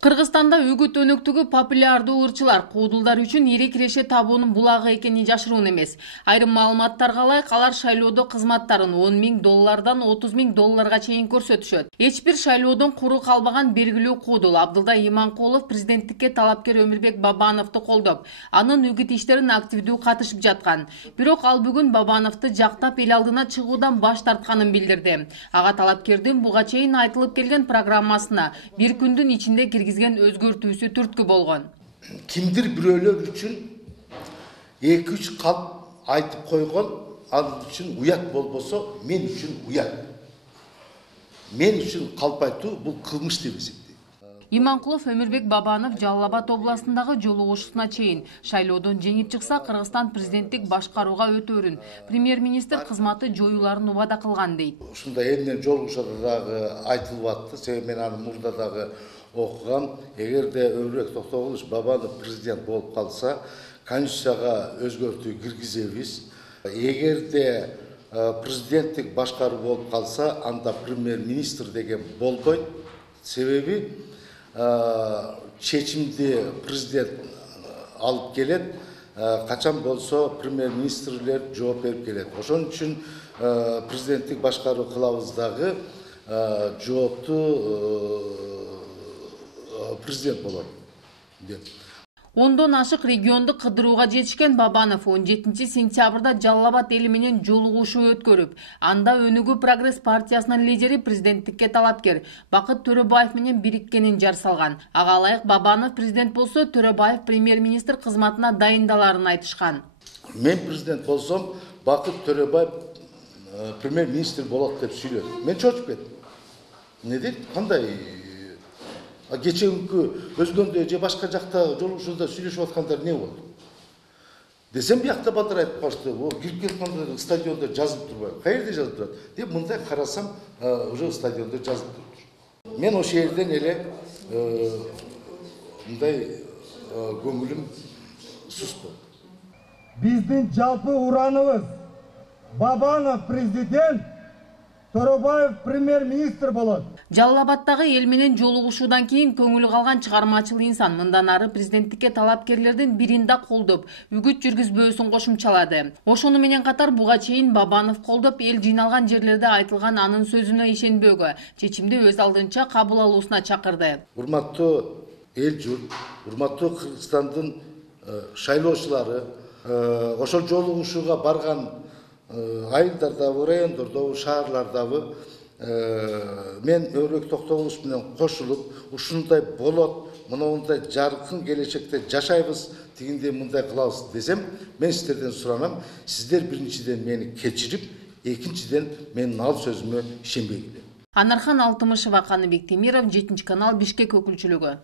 Кыргызстанда үгүт өнөктүгү популярдуу ырчылар куудулдар үчүн ири киреше табуунун булагы экени жашыруун эмес. Айрым маалыматтарга ылайык алар шайлоодо кызматтарын $10.000 $30.000 чейин көрсөтүшөт. Эч бир шайлоодон куру калбаган белгилүү куудул Абдылдай Иманкулов президенттикке талапкер Өмүрбек Бабановду колдоп, анын үгүт иштерине активдүү катышып жаткан. Бирок ал бүгүн Бабановду жактап эл алдына чыгуудан баш тартканын билдирди. Ага талапкердин буга чейин айтылып келген программасына бир күндүн ичинде өзгөртүүсү түрткү болгон. Кимдир бирөөлөр үчүн 2-3 калп айтып койгон, ал үчүн уят болбосо, мен үчүн уят. Мен үчүн калп айтуу бул кылмыш деп эсептейм. Иманкулов Өмүрбек Бабанов Жалал Абад областындагы жолугушуусуна чейин шайлоодон жеңип чыкса, Кыргызстан президенттик башкарууга өтөөрүн, премьер-министр кызматы жоюларын убада кылган дейт. Ушундай эл менен жолугушууда дагы айтылып атты, себеби мен аны мурда дагы окугам. Эгерде Өмүрбек Токтогулович Бабанов президент болуп калса, конституцияга өзгөртүү киргизебиз. Эгерде президенттик башкаруу болуп калса, анда премьер-министр деген болбойт. Себеби чечимди президент алып келет, качан болсо премьер-министрлер жооп берип келет. Ошон үчүн президенттик башкаруу кылабыз дагы жоопту президент болот деп. 10дон ашык регионду кыдырууга жетишкен Бабанов 17 сентябрда Жалал Абад эли менен жолугушуу өткөрүп, анда Өнүгүү Прогресс партиясынын лидери президенттикке талапкер Бакыт Төрөбаев менен бириккенин жар салган. Ага ылайык Бабанов президент болсо, Төрөбаев премьер-министр кызматына дайындаларын айтышкан. Мен президент болсом, Бакыт Төрөбаев премьер-министр болот деп сүйлөдүм. Мен чочуп кеттим. Не дейт? Кандай? Кече күнкү өзгөндө же башка жакта жолугушууда сүйлөшүп аткандар не болду? Десем биякта батыр айтып калышты. Кирип кеткенде стадиондо жазылып турбайбы? Каерде жазылып турат? Деп мындай карасам, уже стадиондо жазылып туруптур. Мен ошол жерден эле мындай көңүлүм сус болду. Биздин жалпы ураныбыз Бабанов президент, Төрөбаев премьер-министр болот. Жалал Абадтагы эл менен жолугушуудан кийин көңүлү калган чыгармачыл инсан мындан ары президенттикке талапкерлердин бирин да колдоп, үгүт жүргүзбөөсүн кошумчалады. Ошону менен катар буга чейин Бабанов колдоп, эл жыйналган жерлерде айтылган анын сөзүнө ишенбөөгө, чечимди өз алдынча кабыл алуусуна чакырды. Урматтуу эл журт, урматтуу Кыргызстандын шайлоочулары, ошол жолугушууга барган айылдардабы, райондордобу, шаарлардабы мен Өмүрбек Токтогулович менен кошулуп, ушундай болот, мындай жаркын келечекте жашайбыз, тигиндей мындай кылабыз десем, мен сиздерден суранам, сиздер биринчиден мени кечирип, экинчиден менин ал сөзүмө ишенбейгиле. Анархан Алтымышева, Каныбек Темиров, 7 канал, Бишкек өкүлчүлүгү.